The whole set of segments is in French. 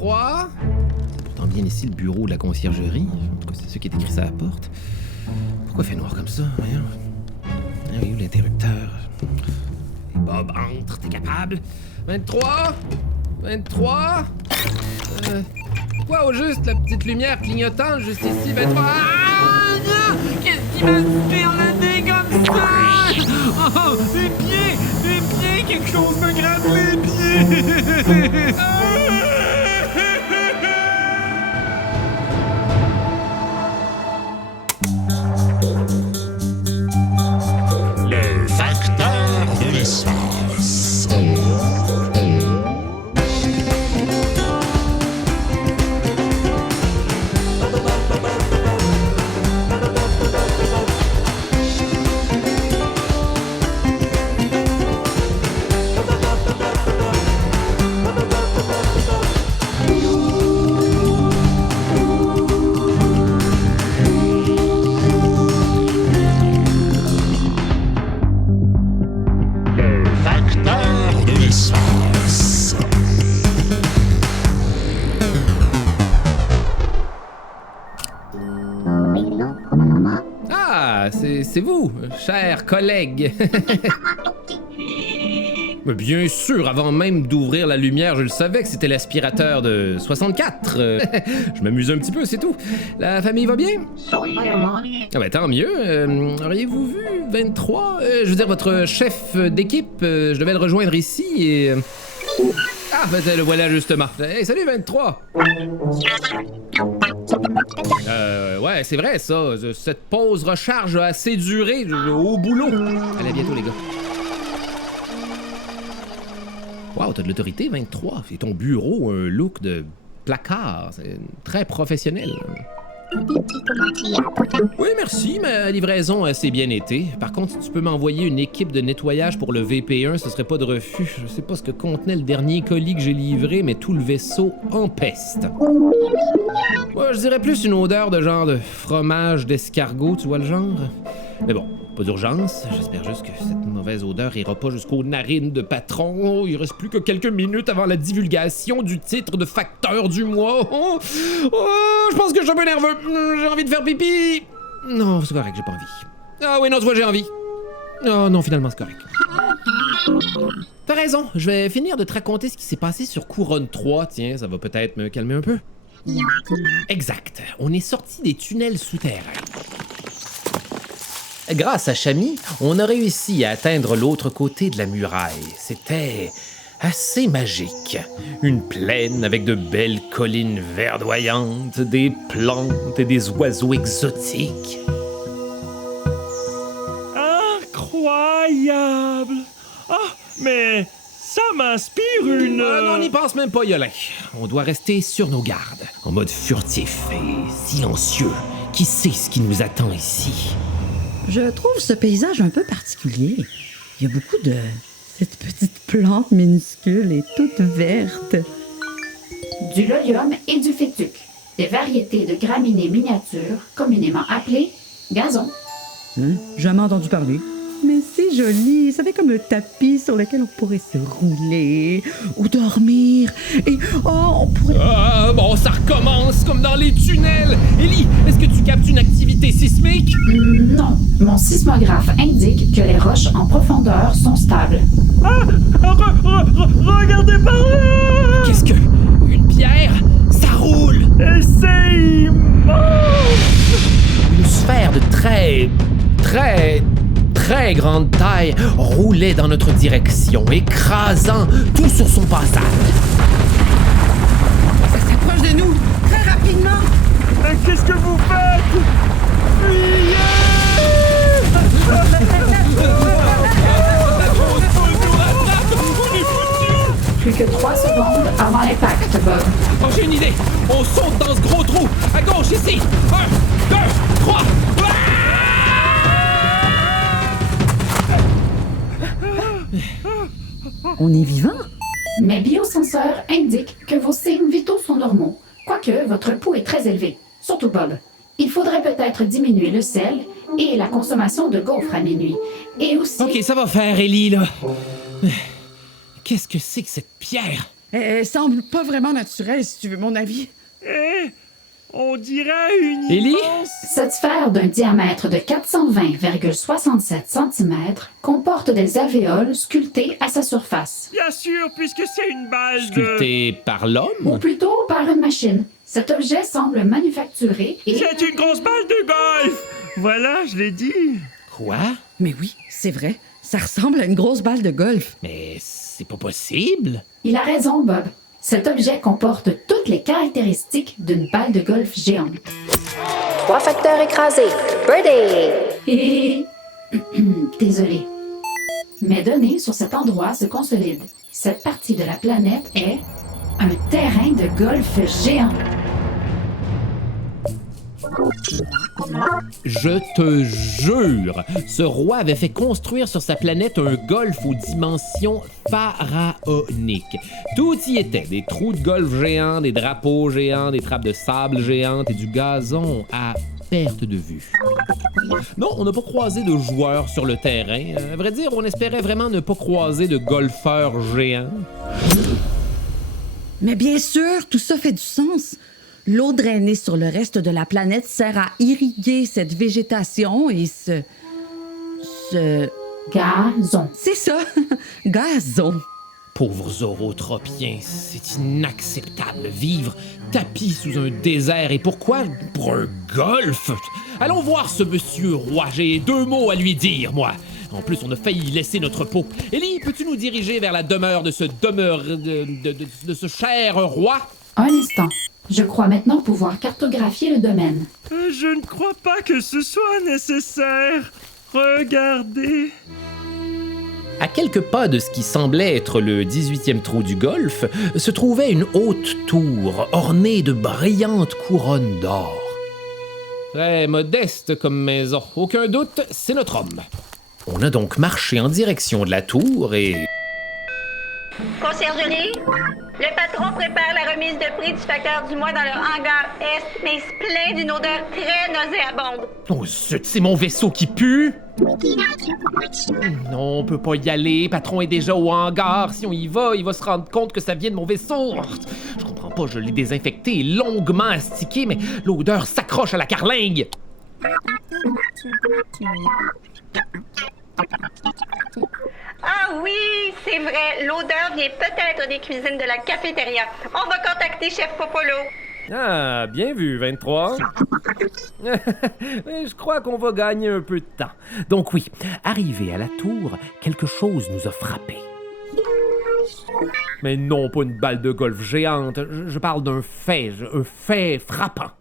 23. C'est pourtant bien ici le bureau de la conciergerie. En tout cas, c'est ce qui est écrit sur la porte. Pourquoi il fait noir comme ça? Voyons. Ah oui, où l'interrupteur? Et Bob, entre, t'es capable? 23. 23. Quoi au juste, la petite lumière clignotante juste ici? 23. Ah, non! Qu'est-ce qui m'inspire le nez comme ça? Oh, les pieds, quelque chose me gratte les pieds. Le facteur de l'espace. Ah, c'est vous, cher collègue. Mais bien sûr, avant même d'ouvrir la lumière, je le savais que c'était l'aspirateur de 64. Je m'amuse un petit peu, c'est tout. La famille va bien? Ah ben tant mieux. Auriez-vous vu 23? Je veux dire, votre chef d'équipe, je devais le rejoindre ici et... Ah, ben le voilà justement. Hey, salut 23! Ouais, c'est vrai ça. Cette pause recharge a assez duré au boulot. Allez, à bientôt les gars. Wow, t'as de l'autorité, 23. Et ton bureau, un look de placard. C'est très professionnel. Oui, merci, ma livraison a assez bien été. Par contre, si tu peux m'envoyer une équipe de nettoyage pour le VP1, ce serait pas de refus. Je sais pas ce que contenait le dernier colis que j'ai livré, mais tout le vaisseau empeste. Ouais, je dirais plus une odeur de genre de fromage d'escargot, tu vois le genre? Mais bon, pas d'urgence. J'espère juste que cette mauvaise odeur ira pas jusqu'aux narines de patron. Oh, il reste plus que quelques minutes avant la divulgation du titre de facteur du mois. Oh, je pense que je suis un peu nerveux. J'ai envie de faire pipi. Non, c'est correct, j'ai pas envie. Ah oui, non, tu vois, j'ai envie. Oh non, finalement, c'est correct. T'as raison, je vais finir de te raconter ce qui s'est passé sur Couronne 3. Tiens, ça va peut-être me calmer un peu. Exact. On est sorti des tunnels souterrains. Grâce à Chami, on a réussi à atteindre l'autre côté de la muraille. C'était assez magique. Une plaine avec de belles collines verdoyantes, des plantes et des oiseaux exotiques. Incroyable! Ah, mais ça m'inspire une... Non, on n'y pense même pas, Yolin. On doit rester sur nos gardes, en mode furtif et silencieux. Qui sait ce qui nous attend ici? Je trouve ce paysage un peu particulier. Il y a beaucoup de... cette petite plante minuscule et toute verte. Du lolium et du fétuc, des variétés de graminées miniatures, communément appelées gazon. Hein? Jamais entendu parler. Mais c'est joli, ça fait comme un tapis sur lequel on pourrait se rouler ou dormir. Et on pourrait... Ah, bon, ça recommence comme dans les tunnels. Ellie, est-ce que tu captes une activité sismique? Non, mon sismographe indique que les roches en profondeur sont stables. Ah! Regardez par là! Qu'est-ce que... une pierre? Ça roule! Et c'est immense! Une sphère de très grande taille roulait dans notre direction, écrasant tout sur son passage. Ça s'approche de nous, très rapidement. Qu'est-ce que vous faites? Fuyez! Plus que 3 secondes avant l'impact, Bob. Oh, j'ai une idée! On saute dans ce gros trou! À gauche, ici! 1, 2, 3! On est vivant? Mes biosenseurs indiquent que vos signes vitaux sont normaux, quoique votre pouls est très élevé, surtout Bob. Il faudrait peut-être diminuer le sel et la consommation de gaufres à minuit. Et aussi... Ok, ça va faire, Ellie, là. Qu'est-ce que c'est que cette pierre? Elle semble pas vraiment naturelle, si tu veux mon avis. Eh, on dirait une Ellie? immense... Cette sphère d'un diamètre de 420,67 cm comporte des alvéoles sculptés à sa surface. Bien sûr, puisque c'est une balle de... Sculpté par l'homme? Ou plutôt par une machine. Cet objet semble manufacturé et... C'est une grosse balle de golf! Voilà, je l'ai dit. Quoi? Mais oui, c'est vrai. Ça ressemble à une grosse balle de golf. Mais c'est pas possible! Il a raison, Bob. Cet objet comporte toutes les caractéristiques d'une balle de golf géante. 3 facteurs écrasés. Birdie! Désolé. Mes données sur cet endroit se consolident. Cette partie de la planète est un terrain de golf géant. Je te jure, ce roi avait fait construire sur sa planète un golf aux dimensions pharaoniques. Tout y était, des trous de golf géants, des drapeaux géants, des trappes de sable géantes et du gazon à perte de vue. Non, on n'a pas croisé de joueurs sur le terrain. À vrai dire, on espérait vraiment ne pas croiser de golfeurs géants. Mais bien sûr, tout ça fait du sens. L'eau drainée sur le reste de la planète sert à irriguer cette végétation et ce... Gazon. C'est ça, gazon. Pauvres zorotropiens, c'est inacceptable. Vivre tapis sous un désert. Et pourquoi? Pour un golf? Allons voir ce monsieur roi. J'ai 2 mots à lui dire, moi. En plus, on a failli laisser notre peau. Ellie, peux-tu nous diriger vers la demeure de ce de ce cher roi? Un instant. Je crois maintenant pouvoir cartographier le domaine. Je ne crois pas que ce soit nécessaire. Regardez. À quelques pas de ce qui semblait être le 18e trou du golfe, se trouvait une haute tour ornée de brillantes couronnes d'or. Très modeste comme maison, aucun doute, c'est notre homme. On a donc marché en direction de la tour et... Conciergerie, le patron prépare la remise de prix du facteur du mois dans le hangar Est, mais il se plaint d'une odeur très nauséabonde. Oh zut, c'est mon vaisseau qui pue! Non, on peut pas y aller, patron est déjà au hangar. Si on y va, il va se rendre compte que ça vient de mon vaisseau. Je comprends pas, je l'ai désinfecté et longuement astiqué, mais l'odeur s'accroche à la carlingue. Ah oui, c'est vrai, l'odeur vient peut-être des cuisines de la cafétéria. On va contacter Chef Popolo. Ah, bien vu, 23. Je crois qu'on va gagner un peu de temps. Donc oui, arrivé à la tour, quelque chose nous a frappés. Mais non, pas une balle de golf géante. Je parle d'un fait, un fait frappant.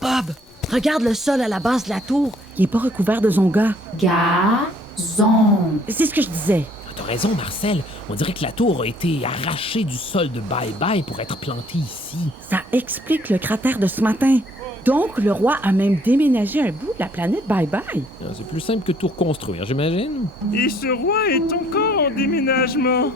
Bob, regarde le sol à la base de la tour. Il n'est pas recouvert de zonga. Gazon. C'est ce que je disais. T'as raison, Marcel. On dirait que la tour a été arrachée du sol de Bye Bye pour être plantée ici. Ça explique le cratère de ce matin. Donc, le roi a même déménagé un bout de la planète Bye Bye. C'est plus simple que tout reconstruire, j'imagine. Et ce roi est encore en déménagement.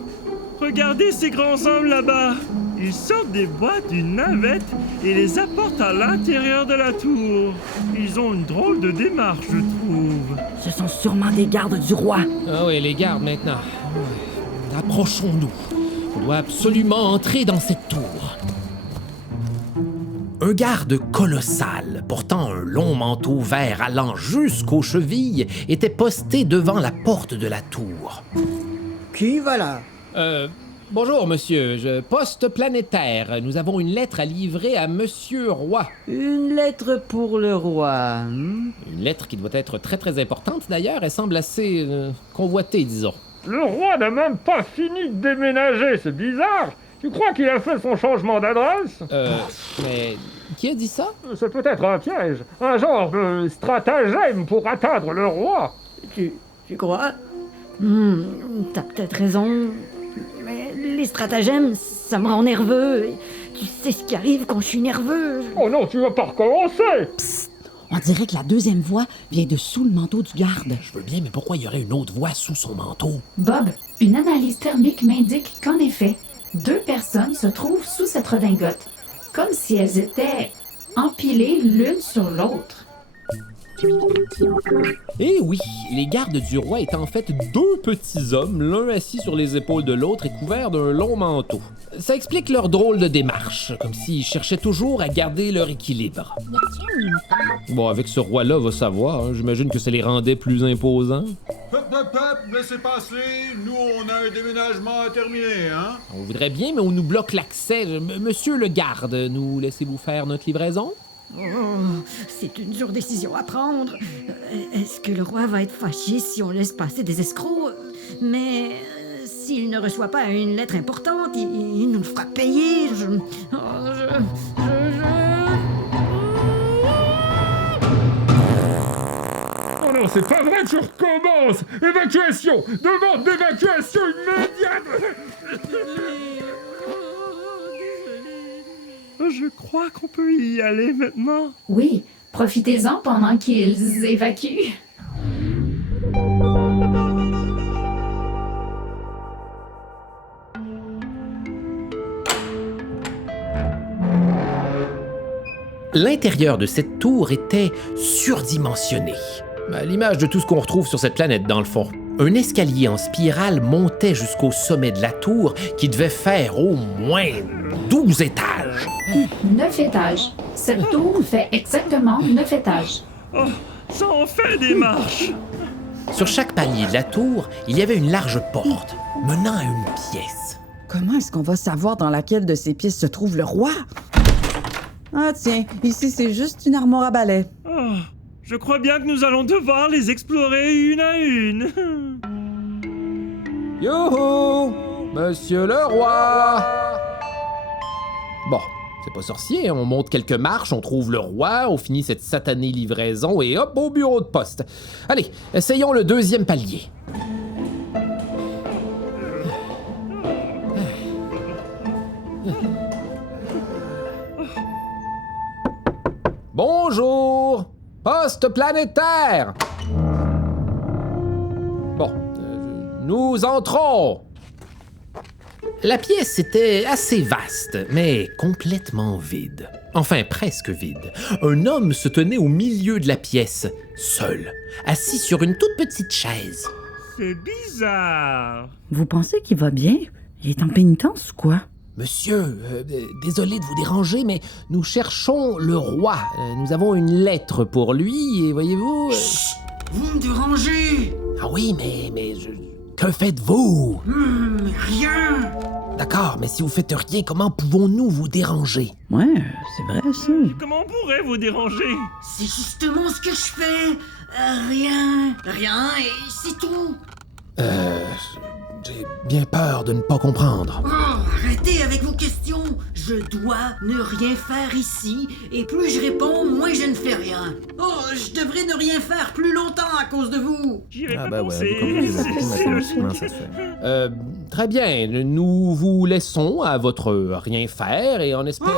Regardez ces grands hommes là-bas. Ils sortent des boîtes d'une navette et les apportent à l'intérieur de la tour. Ils ont une drôle de démarche, je trouve. Ce sont sûrement des gardes du roi. Ah oui, les gardes maintenant. Ouais. Approchons-nous. On doit absolument entrer dans cette tour. Un garde colossal, portant un long manteau vert allant jusqu'aux chevilles, était posté devant la porte de la tour. Qui va là? Bonjour, monsieur. Poste planétaire. Nous avons une lettre à livrer à Monsieur Roi. Une lettre pour le roi. Une lettre qui doit être très, très importante, d'ailleurs. Elle semble assez convoitée, disons. Le roi n'a même pas fini de déménager, c'est bizarre. Tu crois qu'il a fait son changement d'adresse? Mais qui a dit ça? C'est peut-être un piège, un genre de stratagème pour atteindre le roi. Tu crois? T'as peut-être raison. Mais les stratagèmes, ça me rend nerveux. Tu sais ce qui arrive quand je suis nerveux. Oh non, tu vas pas recommencer! Psst! On dirait que la deuxième voix vient de sous le manteau du garde. Je veux bien, mais pourquoi il y aurait une autre voix sous son manteau? Bob, une analyse thermique m'indique qu'en effet, 2 personnes se trouvent sous cette redingote, comme si elles étaient empilées l'une sur l'autre. Eh oui, les gardes du roi étaient en fait deux petits hommes, l'un assis sur les épaules de l'autre et couvert d'un long manteau. Ça explique leur drôle de démarche, comme s'ils cherchaient toujours à garder leur équilibre. Bon, avec ce roi-là, va savoir, hein, j'imagine que ça les rendait plus imposants. Laissez passer, nous on a un déménagement à terminer, hein? On voudrait bien, mais on nous bloque l'accès. Monsieur le garde, nous laissez-vous faire notre livraison? Oh, c'est une dure décision à prendre. Est-ce que le roi va être fâché si on laisse passer des escrocs? Mais s'il ne reçoit pas une lettre importante, il nous le fera payer. Oh non, c'est pas vrai que je recommence! Évacuation! Demande d'évacuation immédiate! Je crois qu'on peut y aller maintenant. Oui, profitez-en pendant qu'ils évacuent. L'intérieur de cette tour était surdimensionné, à l'image de tout ce qu'on retrouve sur cette planète dans le fond. Un escalier en spirale montait jusqu'au sommet de la tour qui devait faire au moins 12 étages. 9 étages. Cette tour fait exactement 9 étages. Oh, ça en fait des marches. Sur chaque palier de la tour, il y avait une large porte menant à une pièce. Comment est-ce qu'on va savoir dans laquelle de ces pièces se trouve le roi? Ah tiens, ici c'est juste une armoire à balai. Oh, je crois bien que nous allons devoir les explorer une à une. Youhou! Monsieur le roi! Bon, c'est pas sorcier, on monte quelques marches, on trouve le roi, on finit cette satanée livraison et hop, au bureau de poste. Allez, essayons le deuxième palier. Bonjour! Poste planétaire! Bon, nous entrons! La pièce était assez vaste, mais complètement vide. Enfin, presque vide. Un homme se tenait au milieu de la pièce, seul, assis sur une toute petite chaise. C'est bizarre. Vous pensez qu'il va bien? Il est en pénitence ou quoi? Monsieur, désolé de vous déranger, mais nous cherchons le roi. Nous avons une lettre pour lui, et voyez-vous... Chut! Vous me dérangez! Ah oui, mais que faites-vous? Rien! D'accord, mais si vous faites rien, comment pouvons-nous vous déranger? Ouais, c'est vrai ça. Comment on pourrait vous déranger? C'est justement ce que je fais! Rien! Rien, et c'est tout! J'ai bien peur de ne pas comprendre. Oh, arrêtez avec vos questions! Je dois ne rien faire ici, et plus je réponds, moins je ne fais rien. Oh, je devrais ne rien faire plus longtemps à cause de vous! J'y avais pas bah pensé. Très bien, nous vous laissons à votre rien faire et en espérant...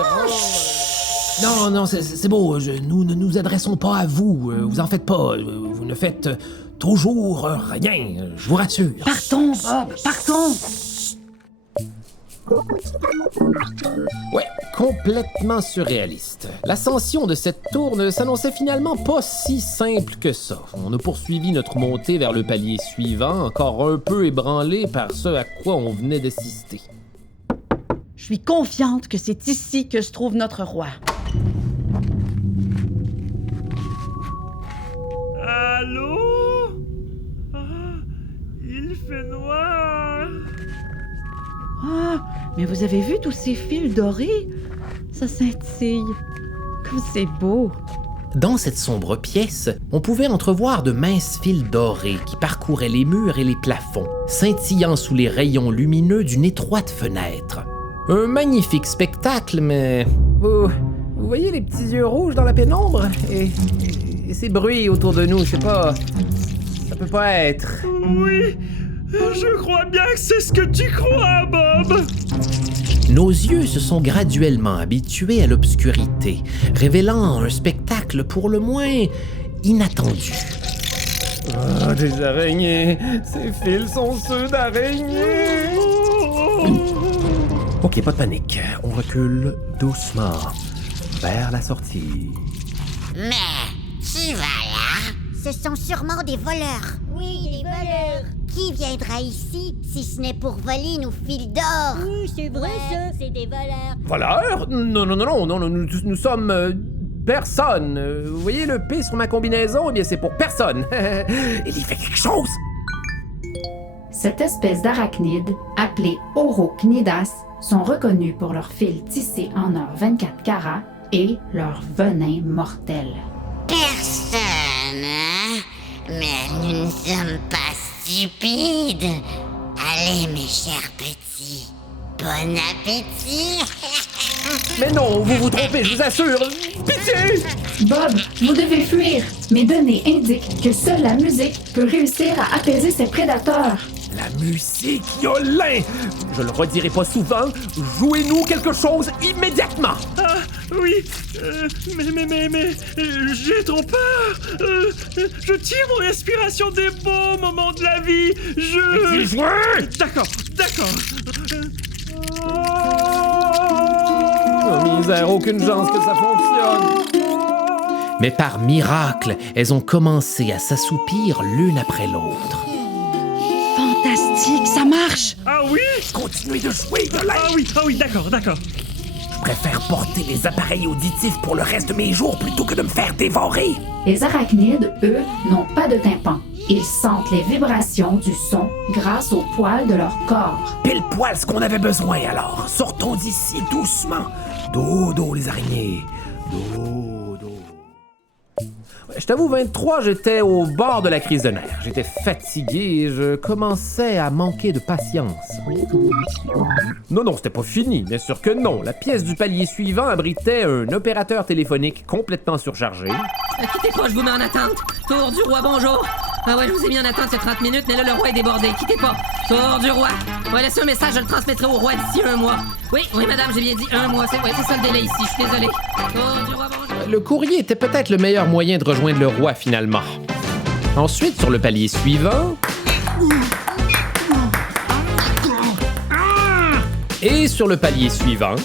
Non, c'est beau, nous ne nous adressons pas à vous, vous en faites pas, vous ne faites toujours rien, je vous rassure. Partons, Bob, partons! Ouais, complètement surréaliste. L'ascension de cette tour ne s'annonçait finalement pas si simple que ça. On a poursuivi notre montée vers le palier suivant, encore un peu ébranlé par ce à quoi on venait d'assister. Je suis confiante que c'est ici que se trouve notre roi. Allô? Ah, il fait noir. Ah, mais vous avez vu tous ces fils dorés? Ça scintille. Comme c'est beau. Dans cette sombre pièce, on pouvait entrevoir de minces fils dorés qui parcouraient les murs et les plafonds, scintillant sous les rayons lumineux d'une étroite fenêtre. Un magnifique spectacle, mais... Vous voyez les petits yeux rouges dans la pénombre? Et ces bruits autour de nous, je sais pas... Ça peut pas être... Oui, je crois bien que c'est ce que tu crois, Bob! Nos yeux se sont graduellement habitués à l'obscurité, révélant un spectacle pour le moins inattendu. Ah, des araignées! Ces fils sont ceux d'araignées! Ok, pas de panique. On recule doucement vers la sortie. Mais tu vas là? Ce sont sûrement des voleurs. Oui, des voleurs. Qui viendra ici si ce n'est pour voler nos fils d'or? Oui, c'est vrai ça. C'est des voleurs. Voleurs? Non, nous sommes... personne. Vous voyez le P sur ma combinaison? Eh bien, c'est pour personne. Il y fait quelque chose! Cette espèce d'arachnide, appelée Orocnidas, sont reconnus pour leurs fils tissés en or 24 carats et leur venin mortel. Personne, hein? Mais nous ne sommes pas stupides. Allez, mes chers petits, bon appétit! Mais non, vous vous trompez, je vous assure! Pitié! Bob, vous devez fuir. Mes données indiquent que seule la musique peut réussir à apaiser ces prédateurs. La musique, Yolin! Je le redirai pas souvent, jouez-nous quelque chose immédiatement! Ah, oui, mais, j'ai trop peur. Je tire mon respiration des beaux moments de la vie. D'accord. Oh, misère, aucune chance que ça fonctionne! Mais par miracle, elles ont commencé à s'assoupir l'une après l'autre. Fantastique, ça marche! Ah oui? Continuez de jouer, Yolin! Ah oui, d'accord. Je préfère porter les appareils auditifs pour le reste de mes jours plutôt que de me faire dévorer. Les arachnides, eux, n'ont pas de tympan. Ils sentent les vibrations du son grâce aux poils de leur corps. Pile poil ce qu'on avait besoin alors. Sortons d'ici doucement. Dodo, les araignées. Dodo. Je t'avoue, 23, j'étais au bord de la crise de nerfs. J'étais fatigué et je commençais à manquer de patience. Non, c'était pas fini, bien sûr que non. La pièce du palier suivant abritait un opérateur téléphonique complètement surchargé. Quittez pas, je vous mets en attente. Tour du roi, bonjour. Ah ouais, je vous ai mis en attente il y a 30 minutes, mais là, le roi est débordé. Quittez pas. Tour du roi. Ouais, laissez un message, je le transmettrai au roi d'ici 1 mois. Oui, madame, j'ai bien dit 1 mois. C'est ça le délai ici, je suis désolé. Tour du roi, bonjour. Le courrier était peut-être le meilleur moyen de rejoindre le roi, finalement. Ensuite, sur le palier suivant... Et sur le palier suivant...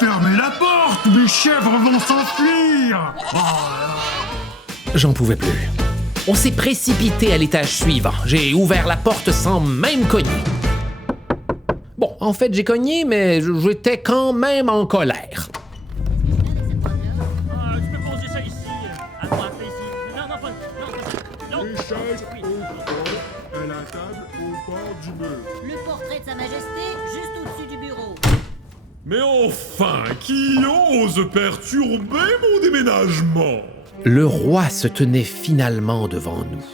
Fermez la porte, mes chèvres vont s'enfuir! J'en pouvais plus. On s'est précipité à l'étage suivant. J'ai ouvert la porte sans même cogner. Bon, en fait, j'ai cogné, mais j'étais quand même en colère. Tu peux poser ça ici, à droite, ici. Non. Les chaises au fond et la table au bord du mur. Le portrait de Sa Majesté juste au-dessus du bureau. Mais enfin, qui ose perturber mon déménagement? Le roi se tenait finalement devant nous.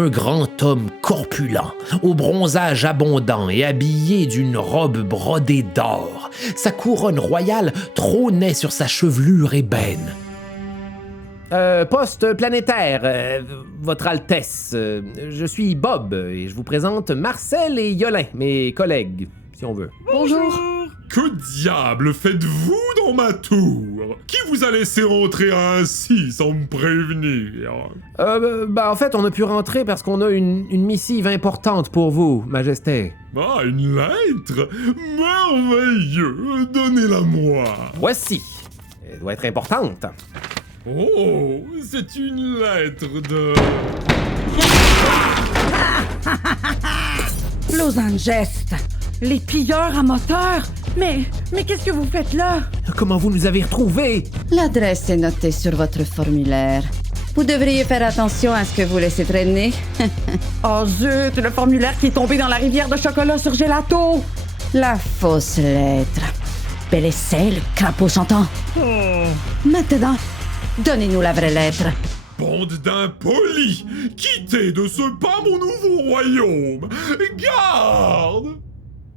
Un grand homme corpulent, au bronzage abondant et habillé d'une robe brodée d'or. Sa couronne royale trônait sur sa chevelure ébène. Poste planétaire, Votre Altesse. Je suis Bob et je vous présente Marcel et Yolin, mes collègues, si on veut. Bonjour. Que diable faites-vous dans ma tour? Qui vous a laissé entrer ainsi sans me prévenir? En fait, on a pu rentrer parce qu'on a une missive importante pour vous, Majesté. Ah, une lettre? Merveilleux! Donnez-la-moi! Voici. Elle doit être importante. Oh, c'est une lettre de... Los Angeles, les pilleurs à moteur. Mais qu'est-ce que vous faites là? Comment vous nous avez retrouvés? L'adresse est notée sur votre formulaire. Vous devriez faire attention à ce que vous laissez traîner. Oh zut, le formulaire qui est tombé dans la rivière de chocolat sur Gelato. La fausse lettre. Bel essai, le crapaud chantant. Maintenant, donnez-nous la vraie lettre. Bande d'impolis! Quittez de ce pas mon nouveau royaume! Garde!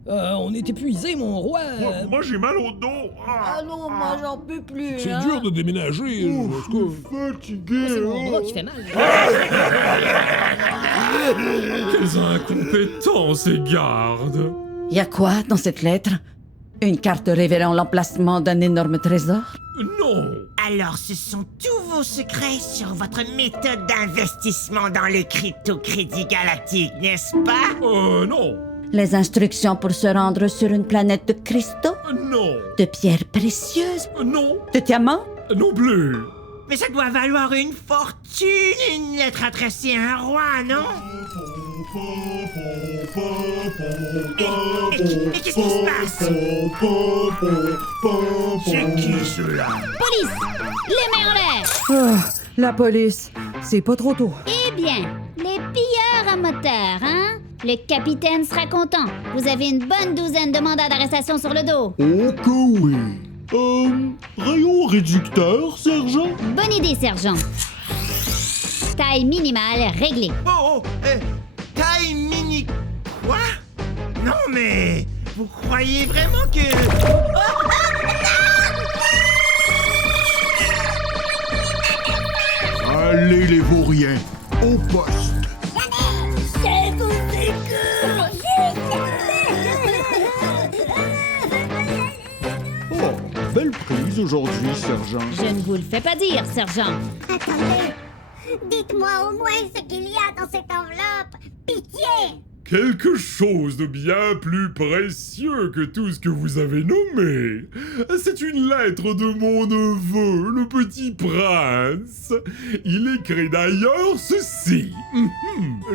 On est épuisé, mon roi. Moi j'ai mal au dos. Ah non, moi j'en peux plus. C'est dur de déménager. Je suis fatigué. C'est mon bras qui fait mal. Quels incompétents, ces gardes! Y a quoi dans cette lettre? Une carte révélant l'emplacement d'un énorme trésor? Non! Alors ce sont tous vos secrets sur votre méthode d'investissement dans le crypto-crédit galactique, n'est-ce pas? Non! Les instructions pour se rendre sur une planète de cristaux? Non! De pierres précieuses? Non! De diamants? Non plus! Mais ça doit valoir une fortune, une lettre adressée à un roi, non? Mais qu'est-ce qui se passe? C'est qui ceux-là? Police! Les mains en l'air! Ah, la police, c'est pas trop tôt. Eh bien, les pilleurs à moteur, hein? Le capitaine sera content. Vous avez une bonne douzaine de mandats d'arrestation sur le dos. Oh que oui. Rayon réducteur, sergent? Bonne idée, sergent. Taille minimale réglée. Oh, taille mini... Quoi? Non, mais... Vous croyez vraiment que... Allez les vauriens, au poste. Je vous Oh, belle prise aujourd'hui, sergent. Je ne vous le fais pas dire, sergent. Attendez. Dites-moi au moins ce qu'il y a dans cette enveloppe. Pitié! Quelque chose de bien plus précieux que tout ce que vous avez nommé. C'est une lettre de mon neveu, le petit prince. Il écrit d'ailleurs ceci.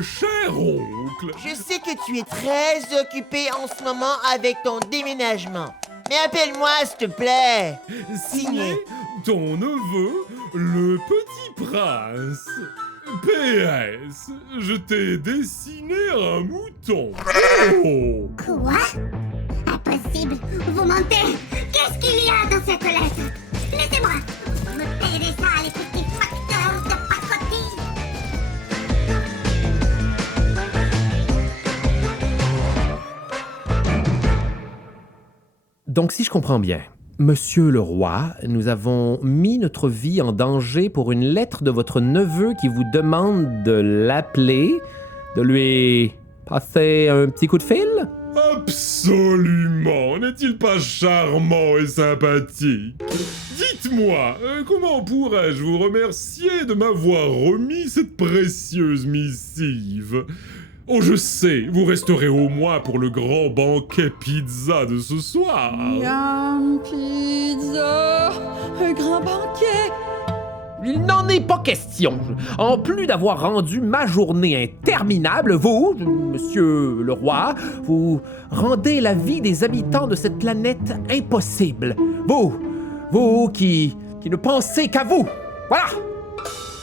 Cher oncle. Je sais que tu es très occupé en ce moment avec ton déménagement. Mais appelle-moi, s'il te plaît. Signé ton neveu, le petit prince. PS, je t'ai dessiné un mouton. Oh. Quoi? Impossible! Vous mentez! Qu'est-ce qu'il y a dans cette lettre? Laissez-moi! Vous me payerez ça, les petits facteurs de pacotille! Donc, si je comprends bien, Monsieur le roi, nous avons mis notre vie en danger pour une lettre de votre neveu qui vous demande de l'appeler, de lui passer un petit coup de fil? Absolument! N'est-il pas charmant et sympathique? Dites-moi, comment pourrais-je vous remercier de m'avoir remis cette précieuse missive? Oh, je sais, vous resterez au moins pour le grand banquet pizza de ce soir. Miam pizza, un grand banquet. Il n'en est pas question. En plus d'avoir rendu ma journée interminable, vous, monsieur le roi, vous rendez la vie des habitants de cette planète impossible. Vous qui ne pensez qu'à vous. Voilà.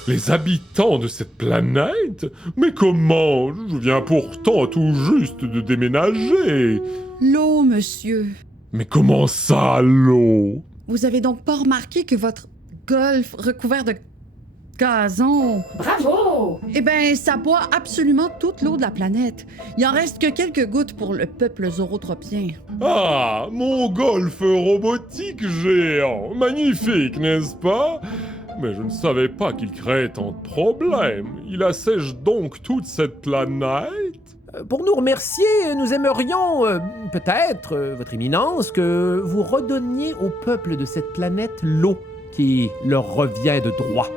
Les habitants de cette planète? Mais comment? Je viens pourtant tout juste de déménager. L'eau, monsieur. Mais comment ça, l'eau? Vous avez donc pas remarqué que votre golfe recouvert de gazon... Bravo! Eh ben, ça boit absolument toute l'eau de la planète. Il en reste que quelques gouttes pour le peuple zootropien. Ah, mon golfe robotique géant. Magnifique, n'est-ce pas? Mais je ne savais pas qu'il créait tant de problèmes. Il assèche donc toute cette planète? Pour nous remercier, nous aimerions, peut-être, votre éminence, que vous redonniez au peuple de cette planète l'eau qui leur revient de droit.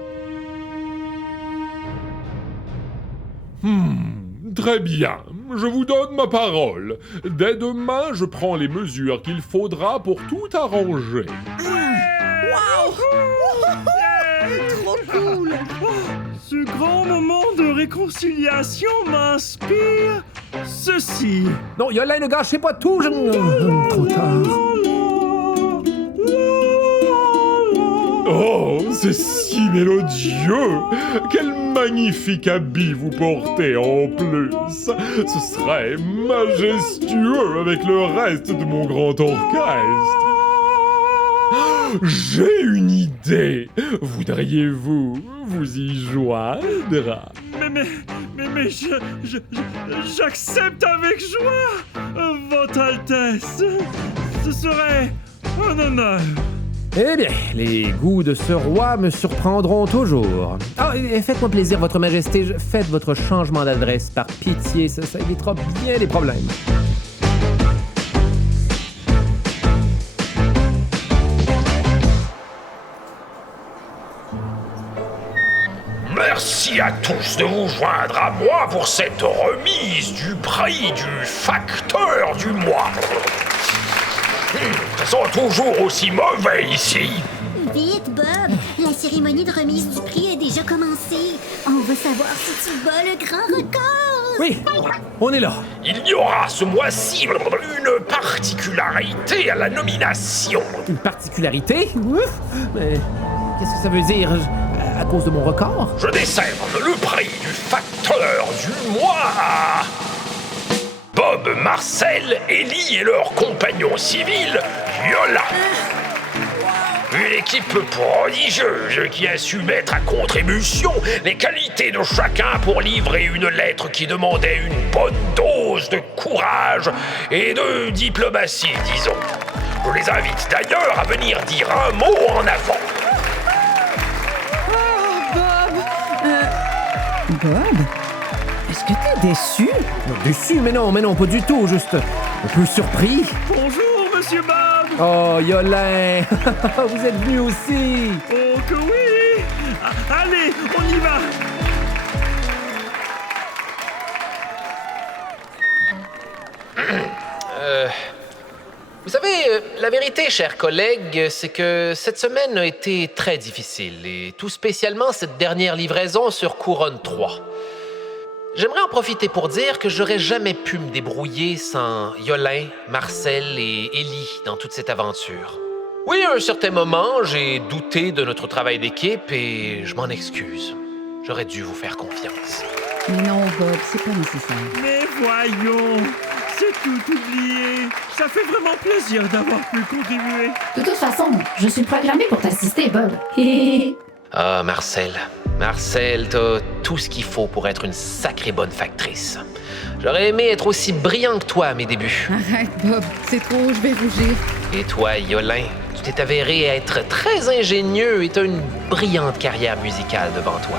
Très bien. Je vous donne ma parole. Dès demain, je prends les mesures qu'il faudra pour tout arranger. Wow! Trop cool! Ce grand moment de réconciliation m'inspire ceci. Non, Yolin, ne gâchez pas tout, trop tard. Oh, c'est si mélodieux! Quel magnifique habit vous portez en plus! Ce serait majestueux avec le reste de mon grand orchestre! J'ai une idée! Voudriez-vous vous y joindre? Mais j'accepte avec joie, Votre Altesse! Ce serait un honneur! Eh bien, les goûts de ce roi me surprendront toujours. Ah, faites-moi plaisir, votre majesté, faites votre changement d'adresse par pitié, ça évitera bien les problèmes. Merci à tous de vous joindre à moi pour cette remise du prix du facteur du mois. Ils sont toujours aussi mauvais ici. Vite, Bob! La cérémonie de remise du prix a déjà commencé. On va savoir si tu bats le grand record. Oui, on est là. Il y aura ce mois-ci une particularité à la nomination. Une particularité? Ouf! Mais qu'est-ce que ça veut dire? À cause de mon record? Je décerne le prix du facteur du mois à Bob, Marcel, Ellie et leur compagnon civil, Yola. Une équipe prodigieuse qui a su mettre à contribution les qualités de chacun pour livrer une lettre qui demandait une bonne dose de courage et de diplomatie, disons. Je les invite d'ailleurs à venir dire un mot en avant. Bob? Est-ce que t'es déçu? Déçu? Mais non, pas du tout. Juste un peu surpris. Bonjour, Monsieur Bob! Oh, Yolin! Vous êtes venu aussi! Oh, que oui! Allez, on y va! Vous savez, la vérité, chers collègues, c'est que cette semaine a été très difficile, et tout spécialement cette dernière livraison sur Couronne 3. J'aimerais en profiter pour dire que j'aurais jamais pu me débrouiller sans Yolin, Marcel et Ellie dans toute cette aventure. Oui, à un certain moment, j'ai douté de notre travail d'équipe et je m'en excuse. J'aurais dû vous faire confiance. Mais non, Bob, c'est pas nécessaire. Mais voyons, c'est tout oublié. Ça fait vraiment plaisir d'avoir pu contribuer. De toute façon, je suis programmée pour t'assister, Bob. Ah, Marcel, t'as tout ce qu'il faut pour être une sacrée bonne factrice. J'aurais aimé être aussi brillant que toi à mes débuts. Arrête, Bob, c'est trop, je vais rougir. Et toi, Yolin, tu t'es avéré être très ingénieux et t'as une brillante carrière musicale devant toi.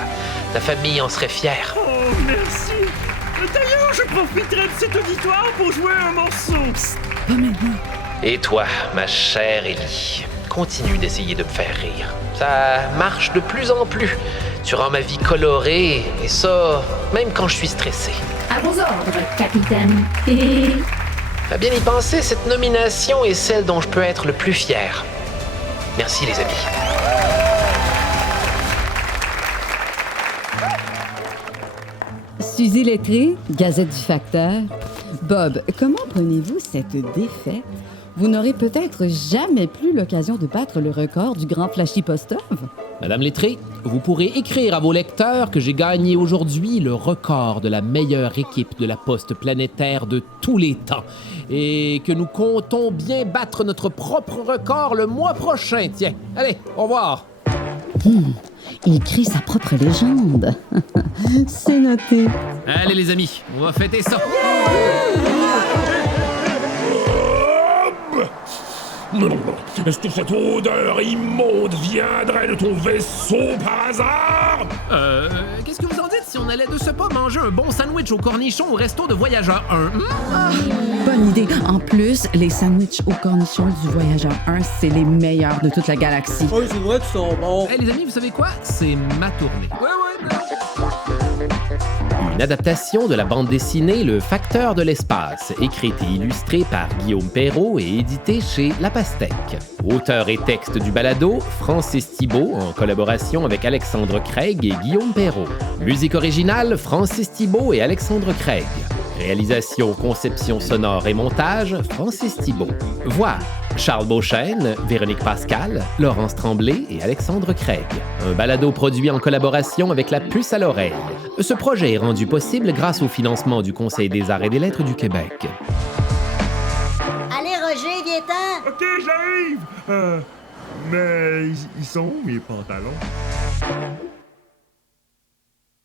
Ta famille en serait fière. Oh, merci. D'ailleurs, je profiterai de cet auditoire pour jouer un morceau. Psst, pas maintenant. Et toi, ma chère Ellie, continue d'essayer de me faire rire. Ça marche de plus en plus. Tu rends ma vie colorée, et ça, même quand je suis stressé. À vos ordres, capitaine. À bien y penser, cette nomination est celle dont je peux être le plus fier. Merci, les amis. Suzy Lettré, Gazette du Facteur. Bob, comment prenez-vous cette défaite? Vous n'aurez peut-être jamais plus l'occasion de battre le record du grand Flashy Postov? Madame Lettré, vous pourrez écrire à vos lecteurs que j'ai gagné aujourd'hui le record de la meilleure équipe de la Poste planétaire de tous les temps et que nous comptons bien battre notre propre record le mois prochain. Tiens, allez, au revoir. Il crée sa propre légende. C'est noté. Allez les amis, on va fêter ça. Est-ce que cette odeur immonde viendrait de ton vaisseau par hasard? Qu'est-ce que vous en dites si on allait de ce pas manger un bon sandwich au cornichon au resto de Voyageur 1? Bonne idée. En plus, les sandwichs au cornichon du Voyageur 1, c'est les meilleurs de toute la galaxie. Oui, c'est vrai qu'ils sont bons. Hey, les amis, vous savez quoi? C'est ma tournée. Ouais. Une adaptation de la bande dessinée Le Facteur de l'espace, écrite et illustrée par Guillaume Perrault et éditée chez La Pastèque. Auteur et texte du balado, Francis Thibault, en collaboration avec Alexandre Craig et Guillaume Perrault. Musique originale, Francis Thibault et Alexandre Craig. Réalisation, conception sonore et montage, Francis Thibault. Voix, Charles Beauchesne, Véronique Pascal, Laurence Tremblay et Alexandre Craig. Un balado produit en collaboration avec La Puce à l'oreille. Ce projet est rendu possible grâce au financement du Conseil des arts et des lettres du Québec. Allez, Roger, viens-t'en! OK, j'arrive! Mais ils sont où mes pantalons?